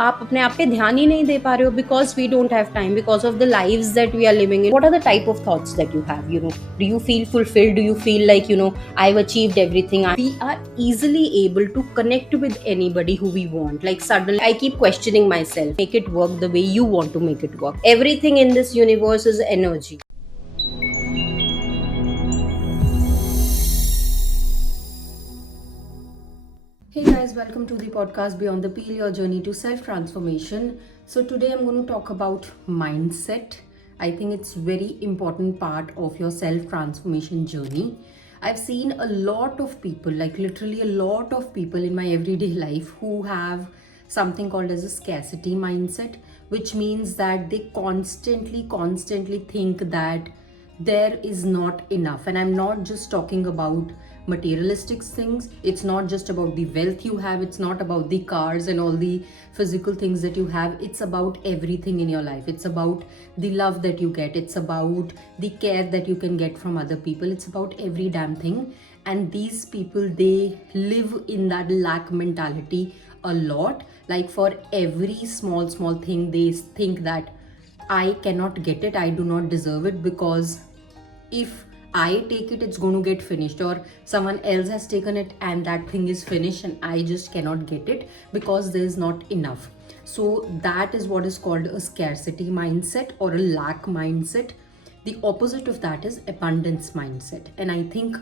आप अपने आप पे ध्यान ही नहीं दे पा रहे हो because we don't have time because of the lives that we are living in. What are the type of thoughts that you have? Do you feel fulfilled? Do you feel like, I've achieved everything? We are easily able to connect with anybody who we want. Like suddenly I keep questioning myself, make it work the way you want to make it work. Everything in this universe is energy. Hey guys, welcome to the podcast Beyond the Peel, your journey to self transformation. So today I'm going to talk about mindset. I think it's very important part of your self transformation journey. I've seen a lot of people, like literally a lot of people in my everyday life who have something called as a scarcity mindset, which means that they constantly think that there is not enough. And I'm not just talking about materialistic things. It's not just about the wealth you have, it's not about the cars and all the physical things that you have. It's about everything in your life. It's about the love that you get, it's about the care that you can get from other people, it's about every damn thing. And these people, they live in that lack mentality a lot. Like for every small thing they think that I cannot get it, I do not deserve it, because if I take it, it's going to get finished, or someone else has taken it and that thing is finished and I just cannot get it because there's not enough. So that is what is called a scarcity mindset or a lack mindset. The opposite of that is abundance mindset. And I think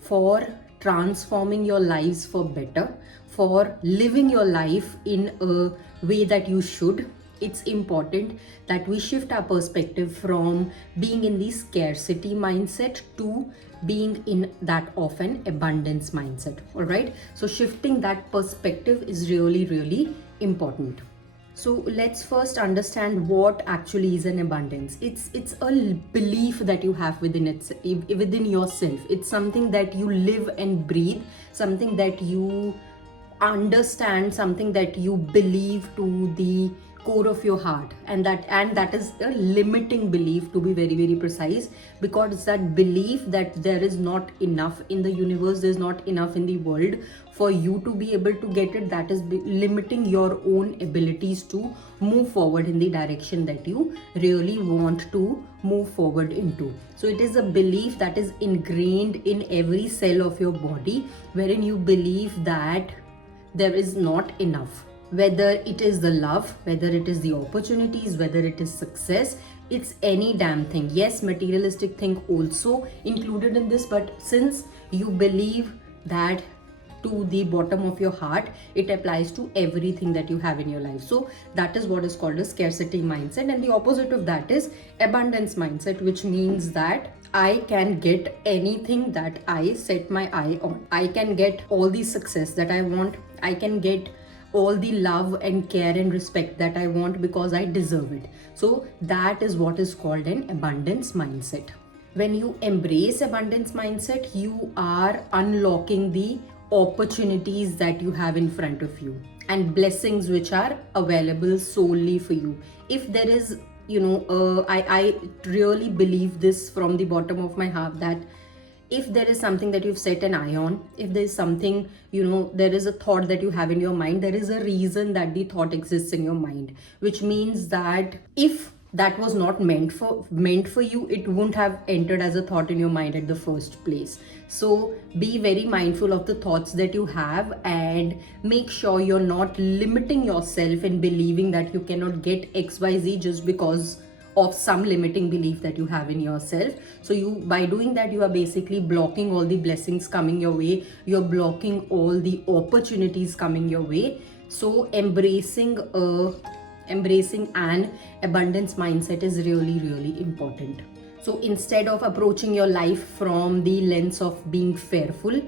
for transforming your lives for better, for living your life in a way that you should, it's important that we shift our perspective from being in the scarcity mindset to being in that of an abundance mindset. All right, so shifting that perspective is really important. So let's first understand what actually is an abundance. It's a belief that you have within yourself. It's something that you live and breathe, something that you understand, something that you believe to the core of your heart, and that is a limiting belief, to be very precise, because it's that belief that there is not enough in the universe, there's not enough in the world for you to be able to get it, that is limiting your own abilities to move forward in the direction that you really want to move forward into. So it is a belief that is ingrained in every cell of your body, wherein you believe that there is not enough. Whether it is the love, whether it is the opportunities, whether it is success, it's any damn thing. Yes, materialistic thing also included in this, but since you believe that to the bottom of your heart, it applies to everything that you have in your life. So that is what is called a scarcity mindset. And the opposite of that is abundance mindset, which means that I can get anything that I set my eye on. I can get all the success that I want. I can get all the love and care and respect that I want because I deserve it. So that is what is called an abundance mindset. When you embrace abundance mindset, you are unlocking the opportunities that you have in front of you and blessings which are available solely for you. If there is, I really believe this from the bottom of my heart, that if there is something that you've set an eye on, if there is something, there is a thought that you have in your mind, there is a reason that the thought exists in your mind, which means that if that was not meant for you, it wouldn't have entered as a thought in your mind at the first place. So be very mindful of the thoughts that you have and make sure you're not limiting yourself in believing that you cannot get XYZ just because of some limiting belief that you have in yourself. So you, by doing that, you are basically blocking all the blessings coming your way, you're blocking all the opportunities coming your way. So embracing an abundance mindset is really important. So instead of approaching your life from the lens of being fearful,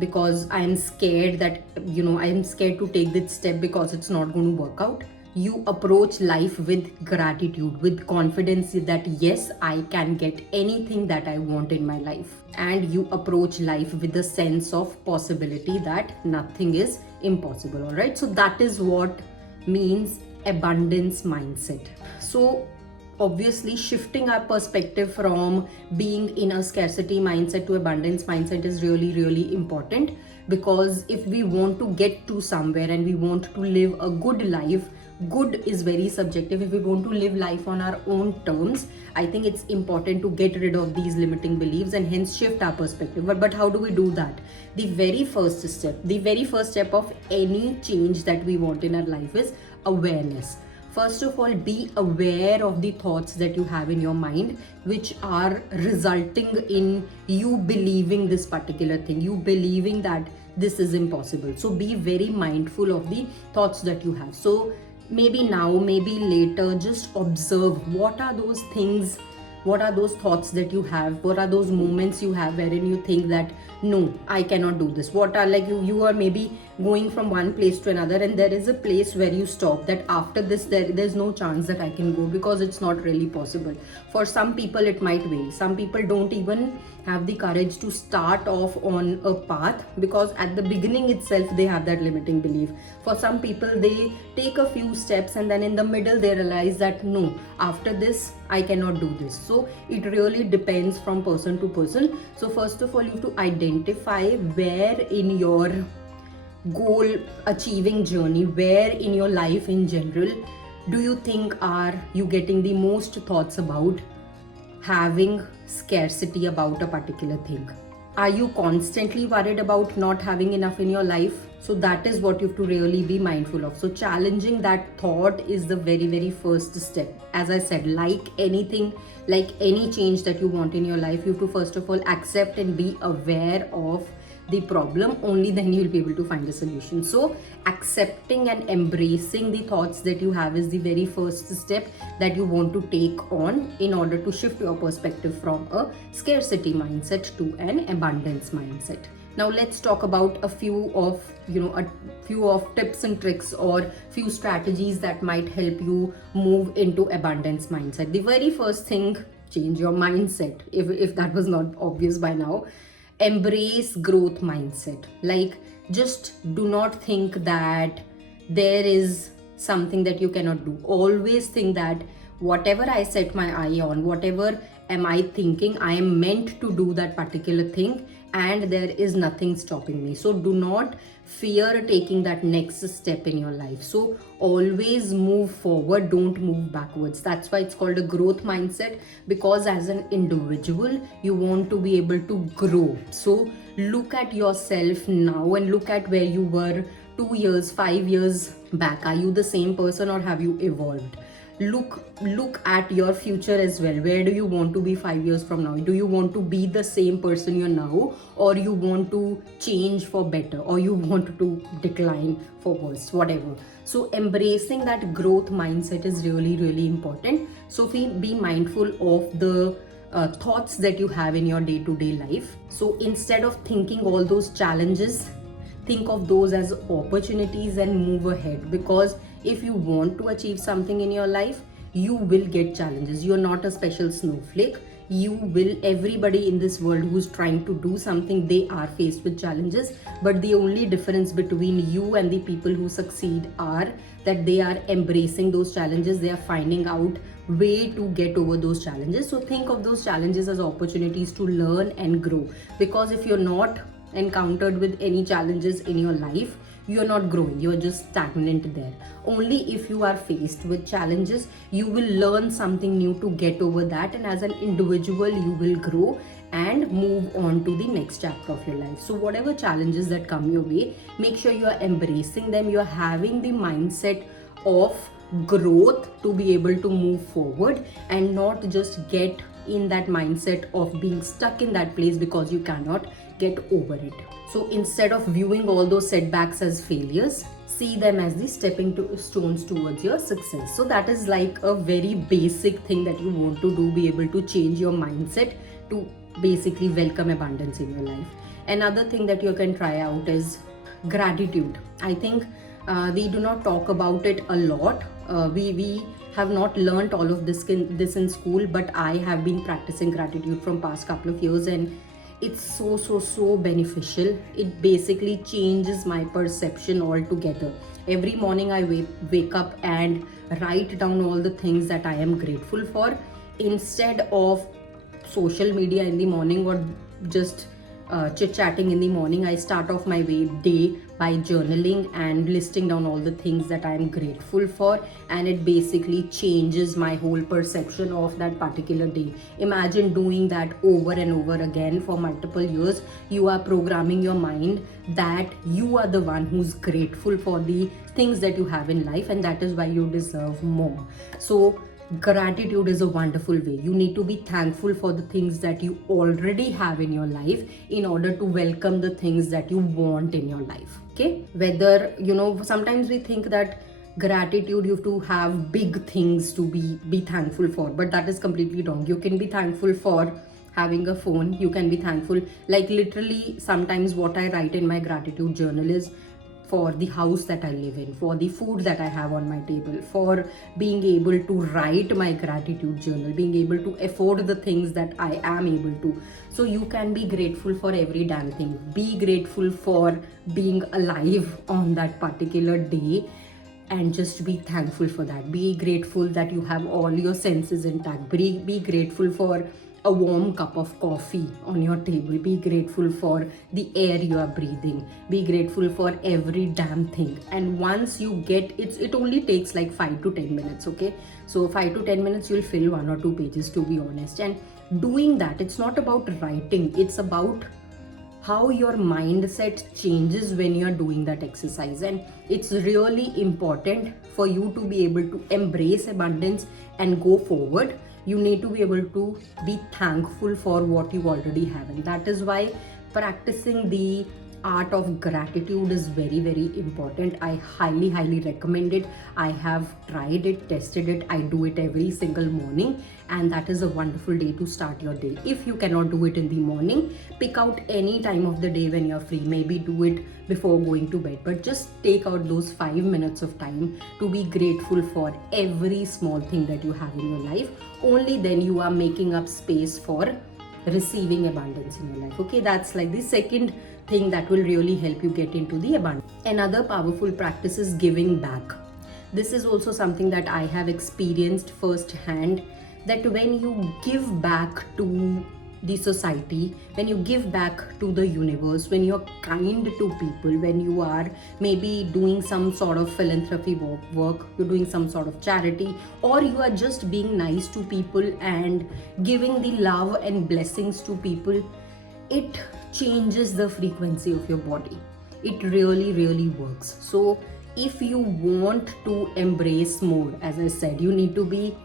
because I'm scared that I'm scared to take this step because it's not going to work out, you approach life with gratitude, with confidence that yes, I can get anything that I want in my life. And you approach life with a sense of possibility that nothing is impossible. All right, so that is what means abundance mindset. So obviously shifting our perspective from being in a scarcity mindset to abundance mindset is really important, because if we want to get to somewhere and we want to live a good life, good is very subjective. If we want to live life on our own terms, I think it's important to get rid of these limiting beliefs and hence shift our perspective. But how do we do that? The very first step of any change that we want in our life is awareness. First of all, be aware of the thoughts that you have in your mind, which are resulting in you believing this particular thing, you believing that this is impossible. So be very mindful of the thoughts that you have. So maybe now, maybe later, just observe what are those things, what are those thoughts that you have, what are those moments you have wherein you think that no, I cannot do this. What are, like, you are maybe going from one place to another and there is a place where you stop, that after this there's no chance that I can go because it's not really possible. For some people it might vary. Some people don't even have the courage to start off on a path because at the beginning itself they have that limiting belief. For some people, they take a few steps and then in the middle they realize that no, after this I cannot do this. So it really depends from person to person. So first of all, you have to identify where in your goal achieving journey, where in your life in general do you think are you getting the most thoughts about having scarcity about a particular thing. Are you constantly worried about not having enough in your life? So that is what you have to really be mindful of. So challenging that thought is the very, very first step. As I said, like anything, like any change that you want in your life, you have to first of all accept and be aware of the problem. Only then you will be able to find a solution. So accepting and embracing the thoughts that you have is the very first step that you want to take on in order to shift your perspective from a scarcity mindset to an abundance mindset. Now let's talk about a few of tips and tricks or few strategies that might help you move into abundance mindset. The very first thing, change your mindset. If that was not obvious by now, embrace growth mindset. Like, just do not think that there is something that you cannot do. Always think that whatever I set my eye on, whatever am I thinking, I am meant to do that particular thing and there is nothing stopping me. So do not fear taking that next step in your life. So always move forward, don't move backwards. That's why it's called a growth mindset, because as an individual you want to be able to grow. So look at yourself now and look at where you were 2 years, 5 years back. Are you the same person or have you evolved? Look at your future as well. Where do you want to be 5 years from now? Do you want to be the same person you're now, or you want to change for better, or you want to decline for worse, whatever. So embracing that growth mindset is really, really important. So be mindful of the thoughts that you have in your day-to-day life. So instead of thinking all those challenges, think of those as opportunities and move ahead. Because if you want to achieve something in your life, you will get challenges. You are not a special snowflake. Everybody in this world who's trying to do something, they are faced with challenges. But the only difference between you and the people who succeed are that they are embracing those challenges. They are finding out way to get over those challenges. So think of those challenges as opportunities to learn and grow. Because if you're not encountered with any challenges in your life, you're not growing, you're just stagnant there. Only if you are faced with challenges, you will learn something new to get over that, and as an individual you will grow and move on to the next chapter of your life. So whatever challenges that come your way, make sure you are embracing them. You are having the mindset of growth to be able to move forward and not just get in that mindset of being stuck in that place because you cannot get over it. So instead of viewing all those setbacks as failures, see them as the stepping stones towards your success. So that is like a very basic thing that you want to do, be able to change your mindset to basically welcome abundance in your life. Another thing that you can try out is gratitude. I think we do not talk about it a lot. We have not learned all of this in school, but I have been practicing gratitude from past couple of years, and it's so beneficial. It basically changes my perception altogether. Every morning I wake up and write down all the things that I am grateful for. Instead of social media in the morning or just chit-chatting in the morning, I start off my day by journaling and listing down all the things that I am grateful for, and it basically changes my whole perception of that particular day. Imagine doing that over and over again for multiple years. You are programming your mind that you are the one who's grateful for the things that you have in life, and that is why you deserve more. So gratitude is a wonderful way. You need to be thankful for the things that you already have in your life in order to welcome the things that you want in your life. Okay, whether sometimes we think that gratitude, you have to have big things to be thankful for, but that is completely wrong. You can be thankful for having a phone. You can be thankful, like literally sometimes what I write in my gratitude journal is for the house that I live in, for the food that I have on my table, for being able to write my gratitude journal, being able to afford the things that I am able to. So you can be grateful for every damn thing. Be grateful for being alive on that particular day, and just be thankful for that. Be grateful that you have all your senses intact. Be grateful for a warm cup of coffee on your table. Be grateful for the air you are breathing. Be grateful for every damn thing. And once you get it only takes like 5 to 10 minutes. Okay, so 5 to 10 minutes you'll fill 1 or 2 pages, to be honest. And doing that, it's not about writing, it's about how your mindset changes when you're doing that exercise. And it's really important for you to be able to embrace abundance and go forward. You need to be able to be thankful for what you already have, and that is why practicing the art of gratitude is very, very important. I highly recommend it. I have tried it, tested it. I do it every single morning, and that is a wonderful day to start your day. If you cannot do it in the morning, pick out any time of the day when you're free. Maybe do it before going to bed, but just take out those 5 minutes of time to be grateful for every small thing that you have in your life. Only then you are making up space for receiving abundance in your life. Okay, that's like the second thing that will really help you get into the abundance. Another powerful practice is giving back. This is also something that I have experienced firsthand, that when you give back to the society, when you give back to the universe, when you're kind to people, when you are maybe doing some sort of philanthropy work, you're doing some sort of charity, or you are just being nice to people and giving the love and blessings to people, it changes the frequency of your body. It really works. So if you want to embrace more, as I said, you need to be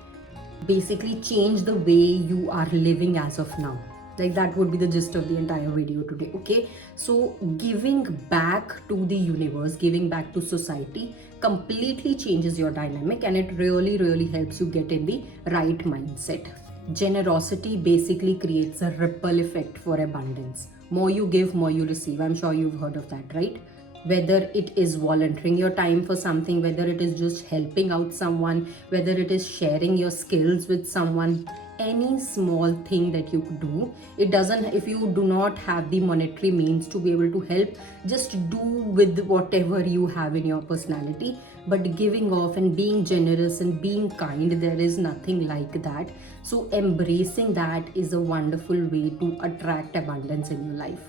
basically change the way you are living as of now. Like that would be the gist of the entire video today. Okay, so giving back to the universe, giving back to society completely changes your dynamic, and it really helps you get in the right mindset. Generosity basically creates a ripple effect for abundance. More you give, more you receive. I'm sure you've heard of that, right? Whether it is volunteering your time for something, whether it is just helping out someone, whether it is sharing your skills with someone, any small thing that you could do. It doesn't, if you do not have the monetary means to be able to help, just do with whatever you have in your personality. But giving off and being generous and being kind, there is nothing like that. So embracing that is a wonderful way to attract abundance in your life.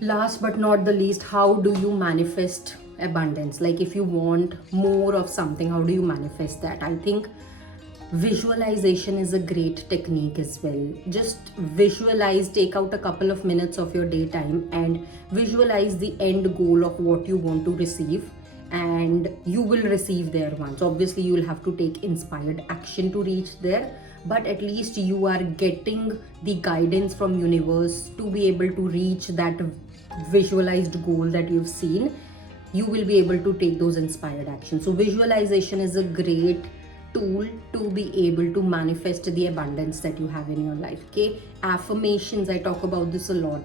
Last but not the least, how do you manifest abundance? Like if you want more of something, how do you manifest that? I think visualization is a great technique as well. Just visualize, take out a couple of minutes of your daytime and visualize the end goal of what you want to receive, and you will receive there once. Obviously you will have to take inspired action to reach there, but at least you are getting the guidance from universe to be able to reach that visualized goal that you've seen. You will be able to take those inspired actions. So visualization is a great tool to be able to manifest the abundance that you have in your life. Okay, affirmations, I talk about this a lot.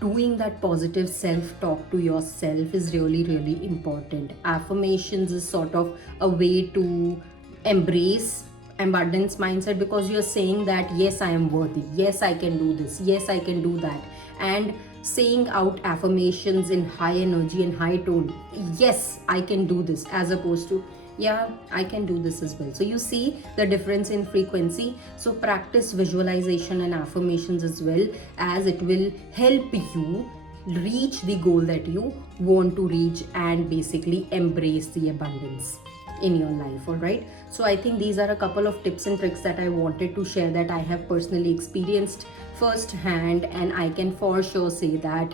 Doing that positive self-talk to yourself is really important. Affirmations is sort of a way to embrace abundance mindset, because you're saying that yes, I am worthy, yes, I can do this, yes, I can do that, and saying out affirmations in high energy and high tone. Yes, I can do this, as opposed to yeah, I can do this as well. So you see the difference in frequency. So practice visualization and affirmations as well, as it will help you reach the goal that you want to reach and basically embrace the abundance in your life. All right, so I think these are a couple of tips and tricks that I wanted to share that I have personally experienced firsthand, and I can for sure say that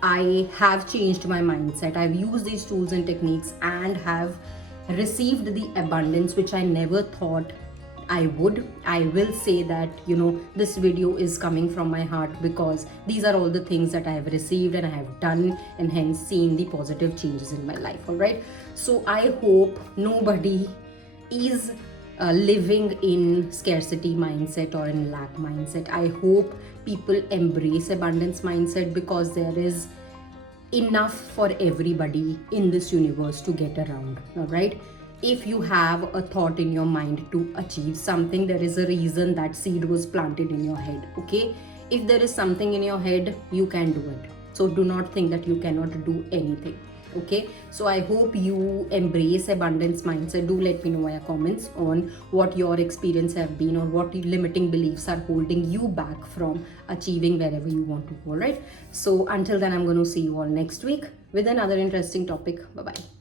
I have changed my mindset. I've used these tools and techniques and have received the abundance which I never thought I would. I will say that, this video is coming from my heart because these are all the things that I have received and I have done, and hence seen the positive changes in my life. All right. So I hope nobody is living in scarcity mindset or in lack mindset. I hope people embrace abundance mindset because there is enough for everybody in this universe to get around. All right, if you have a thought in your mind to achieve something, there is a reason that seed was planted in your head. Okay, if there is something in your head, you can do it. So do not think that you cannot do anything. Okay, so I hope you embrace abundance mindset. Do let me know via comments on what your experience have been or what limiting beliefs are holding you back from achieving wherever you want to go. Right, so until then, I'm going to see you all next week with another interesting topic. Bye bye.